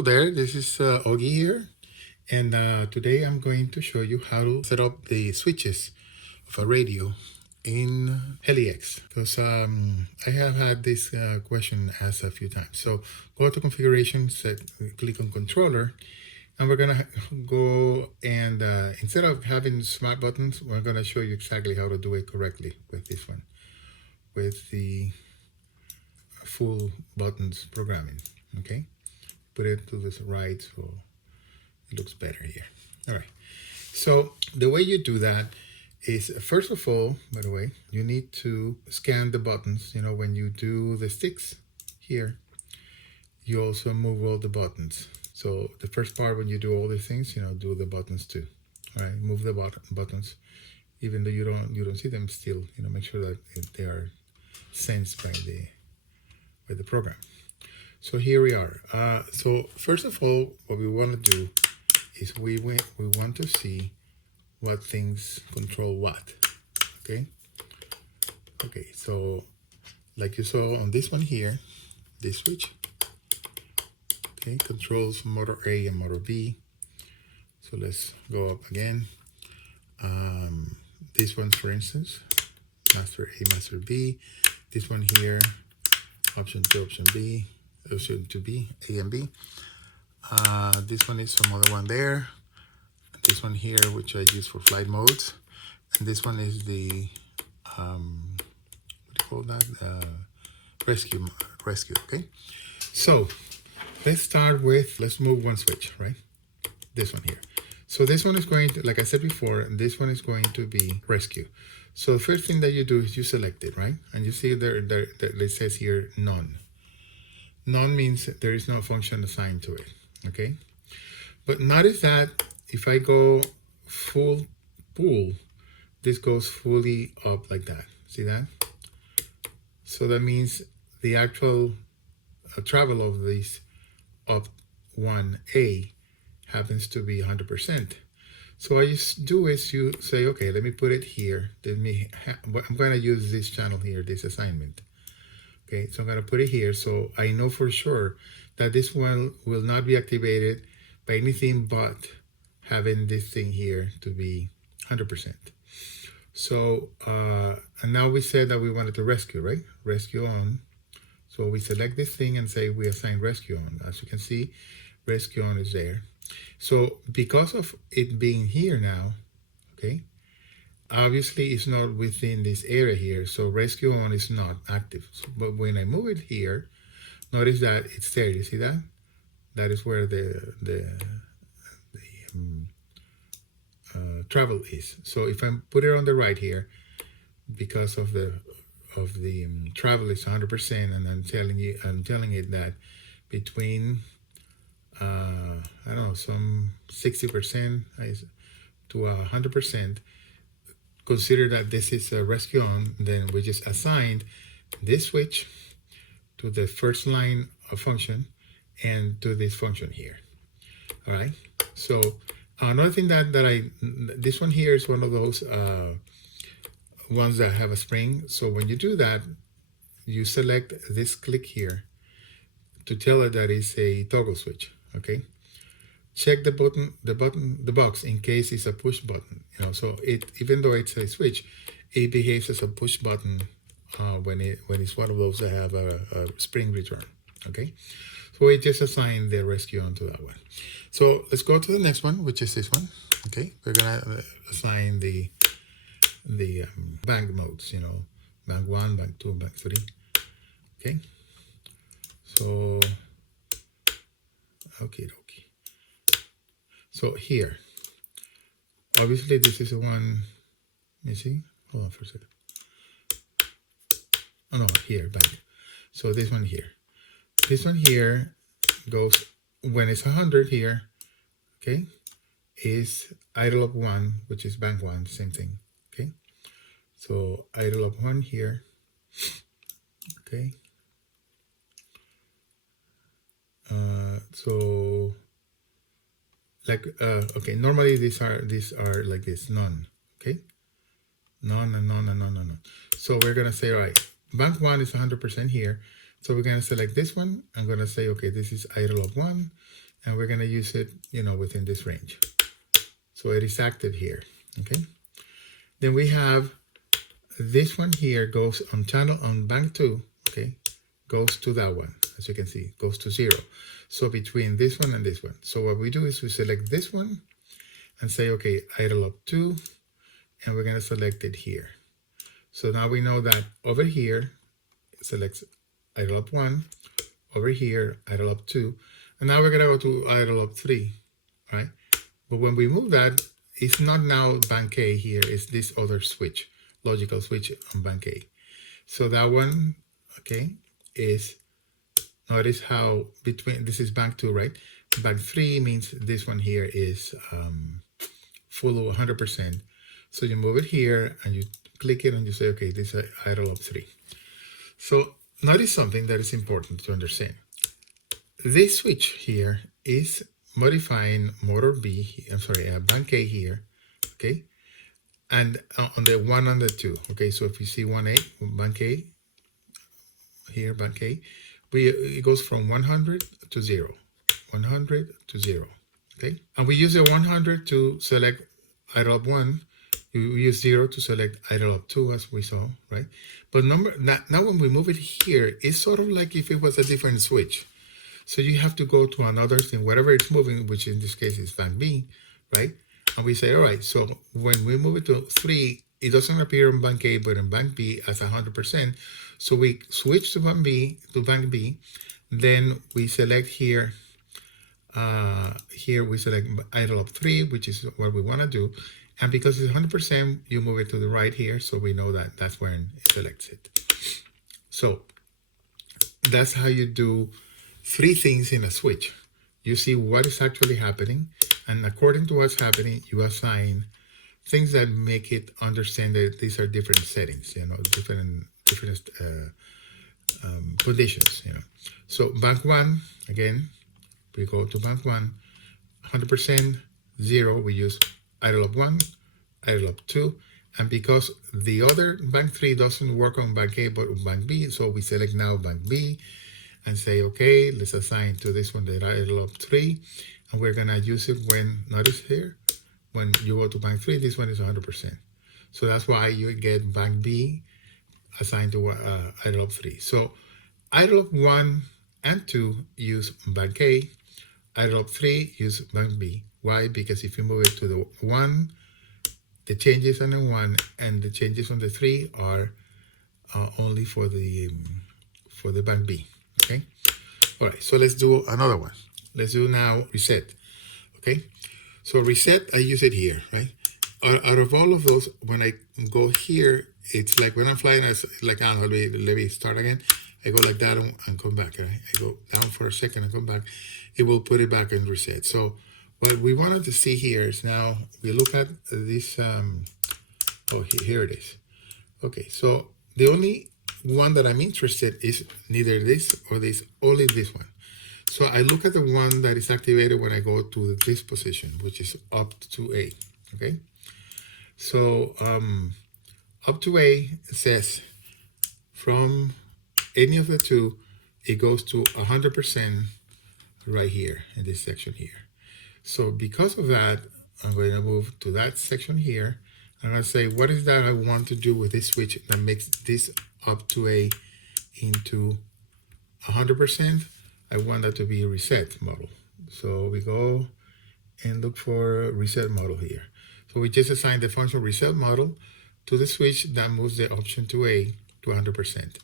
Hello there, this is Augie here, and today I'm going to show you how to set up the switches of a radio in Heli-X, because I have had this question asked a few times. So go to configuration, click on controller, and we're gonna go and instead of having smart buttons, we're gonna show you exactly how to do it correctly with this one, with the full buttons programming. Okay, put it to the right so it looks better here. All right, so the way you do that is, first of all, by the way, you need to scan the buttons. You know, when you do the sticks here, you also move all the buttons. So the first part, when you do all these things, you know, do the buttons too. All right, move the buttons, even though you don't see them still. You know, make sure that they are sensed by the program. So here we are. So first of all, what we want to do is we want to see what things control what. Okay. Okay. So like you saw on this one here, this switch. Okay, controls motor A and motor B. So let's go up again. This one, for instance, master A, master B. This one here, option 2, option B. Option to B, A and B. This one is some other one there. This one here, which I use for flight modes. And this one is the, what do you call that? Rescue, okay? So let's start with, let's move one switch, right? This one here. So this one is going to, like I said before, this one is going to be rescue. So the first thing that you do is you select it, right? And you see there it says here, none. None means there is no function assigned to it, okay? But notice that if I go full pull, this goes fully up like that. See that? So that means the actual travel of this up 1A happens to be 100%. So what you do is you say, okay, let me put it here. I'm going to use this channel here, this assignment. Okay, so I'm going to put it here so I know for sure that this one will not be activated by anything but having this thing here to be 100%. So, and now we said that we wanted to rescue, right? Rescue on. So we select this thing and say we assign rescue on. As you can see, rescue on is there. So because of it being here now, okay, obviously it's not within this area here, so rescue on is not active. So, but when I move it here, notice that it's there. You see that? That is where the travel is. So if I put it on the right here, because of the travel is 100%, and I'm telling it that between I don't know, some 60% to 100%. Consider that this is a rescue on, then we just assigned this switch to the first line of function and to this function here. All right. So another thing that this one here is one of those ones that have a spring. So when you do that, you select this click here to tell it that it's a toggle switch. Okay. Check the box in case it's a push button. You know, so even though it's a switch, it behaves as a push button when it's one of those that have a spring return. Okay, so we just assign the rescue onto that one. So let's go to the next one, which is this one. Okay, we're gonna assign the bank modes. You know, bank 1, bank 2, bank 3. Okay, so okay. So here, obviously this is the one, you see, hold on for a second. Oh no, here, back. So this one here goes, when it's 100 here, okay, is idle up 1, which is bank 1, same thing, okay? So idle up 1 here, okay? So like okay, normally these are like this, none, okay, none and none and none and none. So we're gonna say, all right, bank 1 is 100% here, so we're gonna select this one. I'm gonna say, okay, this is idle of 1, and we're going to use it, you know, within this range. So it is active here, okay? Then we have this one here goes on channel on bank 2, okay? Goes to that one, as you can see, goes to 0. So between this one and this one. So what we do is we select this one and say, okay, idle up 2, and we're going to select it here. So now we know that over here, it selects idle up 1, over here, idle up 2, and now we're going to go to idle up 3, right? But when we move that, it's not now bank A here, it's this other switch, logical switch on bank A. So that one, okay, is, notice how between, this is bank 2, right? Bank 3 means this one here is full of 100%. So you move it here and you click it and you say, okay, this is idle up 3. So notice something that is important to understand. This switch here is modifying motor B, I'm sorry, bank A here, okay? And on the 1 and the 2, okay? So if you see 1A, bank A, here, bank A, it goes from 100 to 0, 100 to 0, okay? And we use the 100 to select idle up 1. We use 0 to select idle up 2, as we saw, right? But now when we move it here, it's sort of like if it was a different switch. So you have to go to another thing, whatever it's moving, which in this case is bank B, right? And we say, all right, so when we move it to 3, it doesn't appear in bank A, but in bank B as 100%. So we switch to bank B, then we select here, we select idle up 3, which is what we want to do. And because it's 100%, you move it to the right here, so we know that that's when it selects it. So that's how you do 3 things in a switch. You see what is actually happening, and according to what's happening, you assign things that make it understand that these are different settings, you know, different conditions, you know. So bank 1, again, we go to bank 1, 100%, 0, we use idle up 1, idle up 2, and because the other bank 3 doesn't work on bank A but on bank B, so we select now bank B and say, okay, let's assign to this one the idle up 3, and we're gonna use it when, notice here, when you go to bank 3, this one is 100%. So that's why you get bank B assigned to idle up 3. So idle up 1 and 2 use bank A, idle up 3 use bank B. Why? Because if you move it to the 1, the changes on the 1 and the changes on the 3 are only for the bank B, okay? All right, so let's do another one. Let's do now reset, okay? So reset, I use it here, right? Out of all of those, when I go here, it's like when I'm flying, it's like, I don't know, let me start again. I go like that and come back, right? I go down for a second and come back. It will put it back in reset. So what we wanted to see here is now we look at this, here it is. Okay, so the only one that I'm interested is neither this or this, only this one. So I look at the one that is activated when I go to this position, which is up to A, okay? So up to A says from any of the two, it goes to 100% right here in this section here. So because of that, I'm going to move to that section here. I'm going to say, what is that I want to do with this switch that makes this up to A into 100%? I want that to be a reset model. So we go and look for a reset model here. So we just assign the function reset model to the switch that moves the option to A to 100%.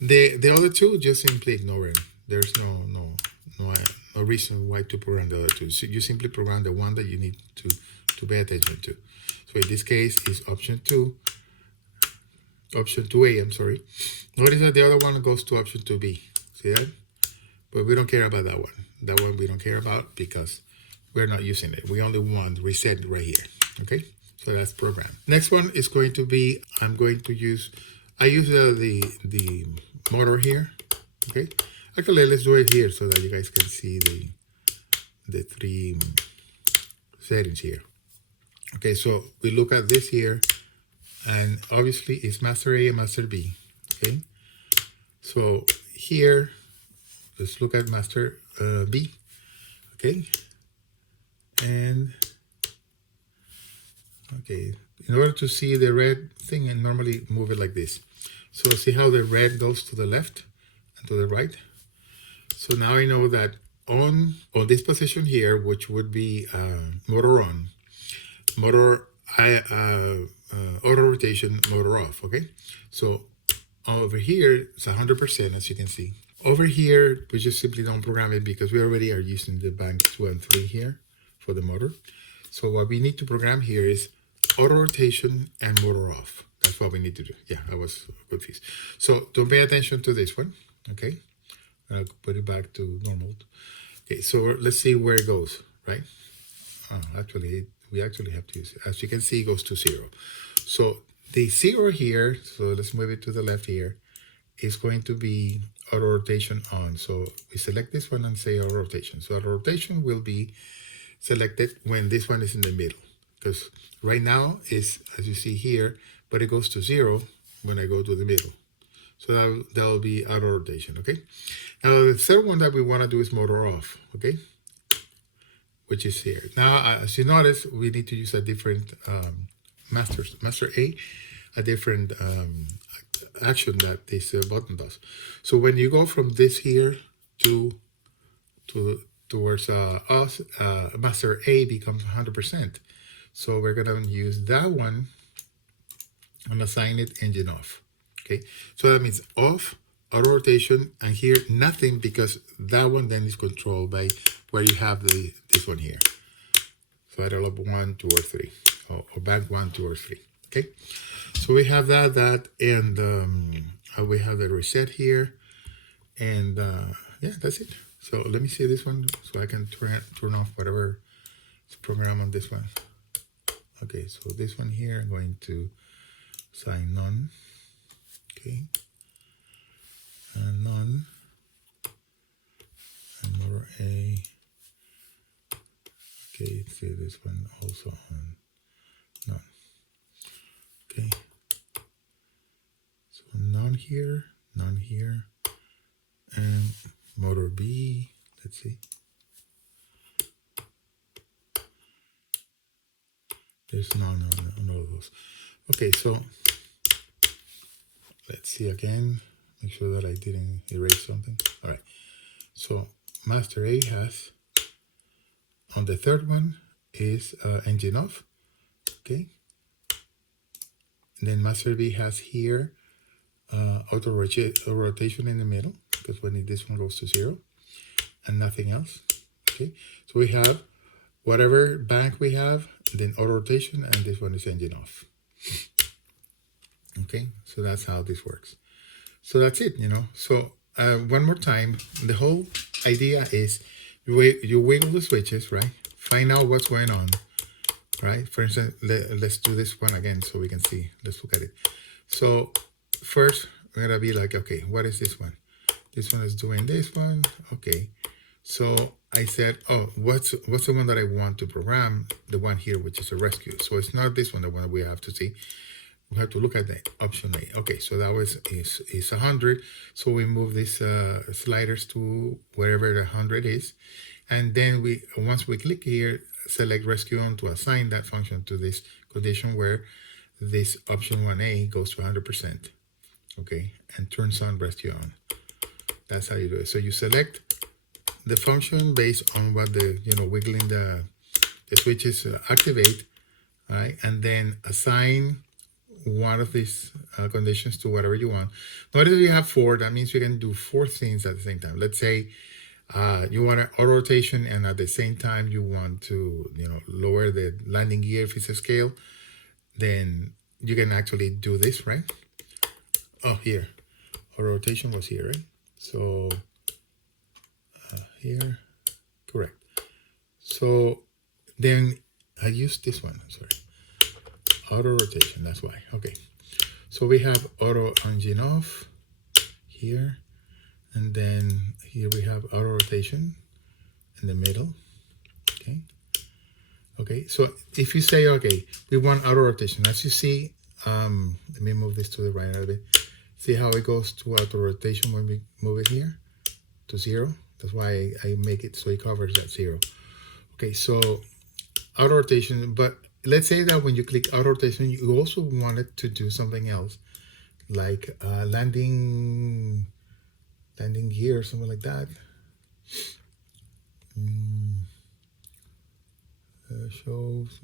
The other two, just simply ignore it. There's no reason why to program the other two. So you simply program the one that you need to pay attention to. So in this case, is option 2A, I'm sorry. Notice that the other one goes to option 2B. See that? But we don't care about that one. That one we don't care about because we're not using it. We only want reset right here. Okay? So that's program. Next one is going to be, I use the motor here. Okay? Actually, let's do it here so that you guys can see the 3 settings here. Okay, so we look at this here, and obviously it's master A and master B. Okay, so here, let's look at master B. Okay. And okay, in order to see the red thing, and normally move it like this. So see how the red goes to the left and to the right. So now I know that on this position here, which would be motor on, motor auto rotation, motor off. Okay, so over here it's 100%, as you can see. Over here we just simply don't program it because we already are using the bank 2 and 3 here for the motor. So what we need to program here is auto rotation and motor off. That's what we need to do. Yeah, I was confused. So don't pay attention to this one. Okay, I'll put it back to normal. Okay, so let's see where it goes, right? Actually, we actually have to use it. As you can see, it goes to 0. So the 0 here, so let's move it to the left here, is going to be auto rotation on. So we select this one and say auto rotation. So auto rotation will be selected when this one is in the middle, because right now is, as you see here, but it goes to 0 when I go to the middle. So that will be auto rotation. Okay. Now the third one that we want to do is motor off. Okay, which is here. Now, as you notice, we need to use a different master A, a different action that this button does. So when you go from this here towards us, master A becomes 100%. So we're gonna use that one and assign it engine off. Okay, so that means off, auto rotation, and here nothing, because that one then is controlled by where you have this one here. So idle up 1, 2, or 3, or bank 1, 2, or 3. Okay, so we have that, and we have the reset here, and yeah, that's it. So let me see this one so I can turn off whatever is programmed on this one. Okay, so this one here, I'm going to assign none. Okay, and none, and motor A. Okay, see this one also on none. Okay, so none here, and motor B. Let's see. There's none on all of those. Okay, so let's see again. Make sure that I didn't erase something. All right. So master A has, on the third one, is engine off. Okay. And then master B has here auto rotation in the middle, because when this one goes to 0, and nothing else. Okay. So we have whatever bank we have, then auto rotation, and this one is engine off. Okay, so that's how this works. So that's it, you know. So one more time, the whole idea is you wiggle the switches, right? Find out what's going on, right? For instance, let's do this one again so we can see. Let's look at it. So first, we're gonna be like, okay, what is this one? This one is doing this one. Okay, so I said, oh, what's the one that I want to program? The one here, which is a rescue. So it's not this one, the one that we have to see. We have to look at the option A. Okay, so that was is 100. So we move these sliders to wherever the 100 is, and then once we click here, select rescue on to assign that function to this condition where this option 1A goes to 100%. Okay, and turns on rescue on. That's how you do it. So you select the function based on what the wiggling the switches activate, right, and then assign one of these conditions to whatever you want. Notice you have 4. That means you can do 4 things at the same time. Let's say you want an auto rotation, and at the same time you want to lower the landing gear if it's a scale. Then you can actually do this, right? Oh, here, auto rotation was here, right? So here, correct. So then I used this one. I'm sorry. Auto rotation, that's why. Okay, so we have auto engine off here, and then here we have auto rotation in the middle. Okay, so if you say, okay, we want auto rotation, as you see, let me move this to the right a little bit. See how it goes to auto rotation when we move it here to 0? That's why I make it so it covers that 0. Okay, so auto rotation, but let's say that when you click auto rotation, you also want it to do something else, like landing gear or something like that. Shows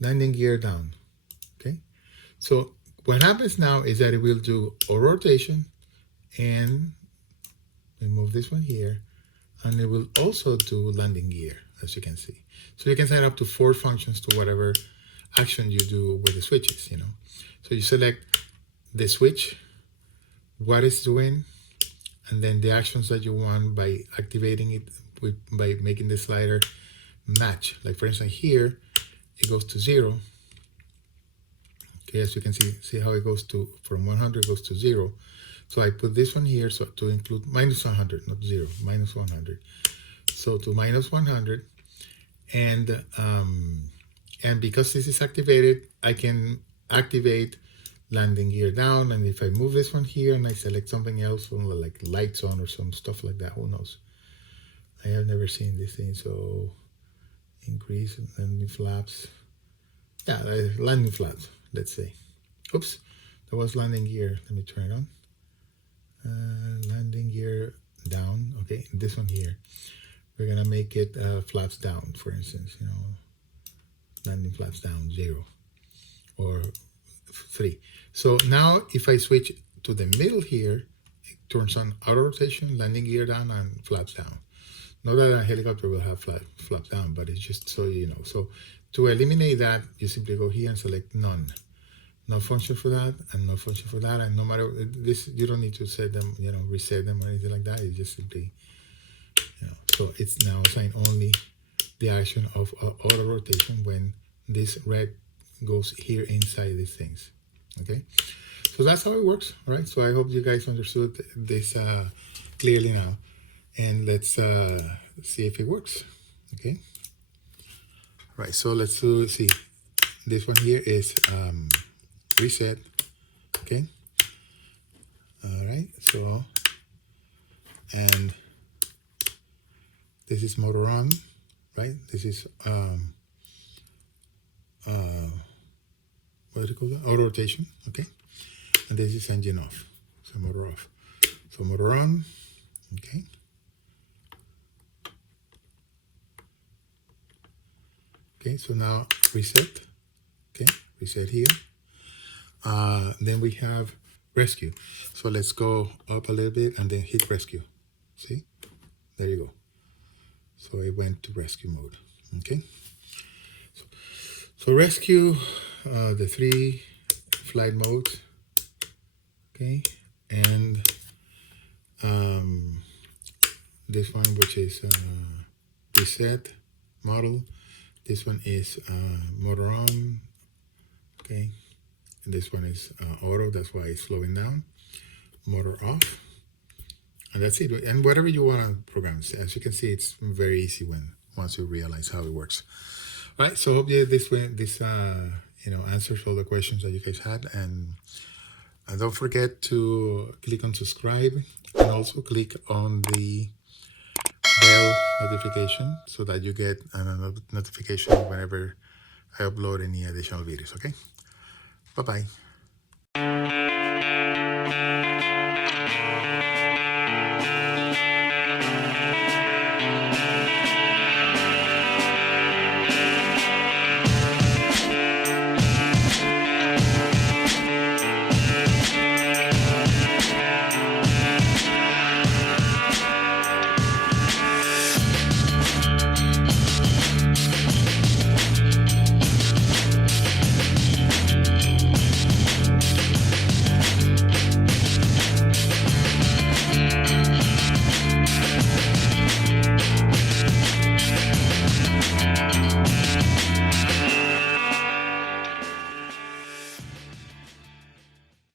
landing gear down. Okay, so what happens now is that it will do auto rotation, and we move this one here, and it will also do landing gear, as you can see. So you can set up to 4 functions to whatever action you do with the switches, So you select the switch, what it's doing, and then the actions that you want by activating it by making the slider match. Like for instance here, it goes to 0. Okay, as you can see how it goes to, from 100 goes to 0. So I put this one here so to include minus 100, not 0, minus 100. So to minus 100, and because this is activated, I can activate landing gear down. And if I move this one here and I select something else, like lights on or some stuff like that, who knows? I have never seen this thing. So increase landing flaps. Yeah, landing flaps, let's say. Oops, that was landing gear. Let me turn it on. Landing gear down. Okay, this one here. We're gonna make it flaps down, for instance, landing flaps down 0 or 3. So now if I switch to the middle here, it turns on auto rotation, landing gear down, and flaps down. Not that a helicopter will have flaps down, but it's just so you know. So to eliminate that, you simply go here and select none. No function for that, and no function for that, and no matter this, you don't need to set them, reset them or anything like that. You just simply, so it's now assigned only the action of auto rotation when this red goes here inside these things. Okay, so that's how it works. All right, so I hope you guys understood this clearly now, and let's see if it works. Okay, right, so let's see. This one here is reset. Okay, all right, so, and this is motor on, right? This is what do you call that? Auto rotation. Okay, and this is engine off, so motor off. So motor on. Okay, okay, so now reset. Okay, reset here. Then we have rescue. So let's go up a little bit and then hit rescue. See, there you go. So it went to rescue mode. Okay, so rescue, the 3 flight modes. Okay, and this one, which is reset model. This one is motor on. Okay, and this one is auto. That's why it's slowing down. Motor off. And that's it. And whatever you want to program, as you can see, it's very easy once you realize how it works. All right. So hope this answers all the questions that you guys had, and don't forget to click on subscribe and also click on the bell notification so that you get a notification whenever I upload any additional videos. Okay. Bye bye.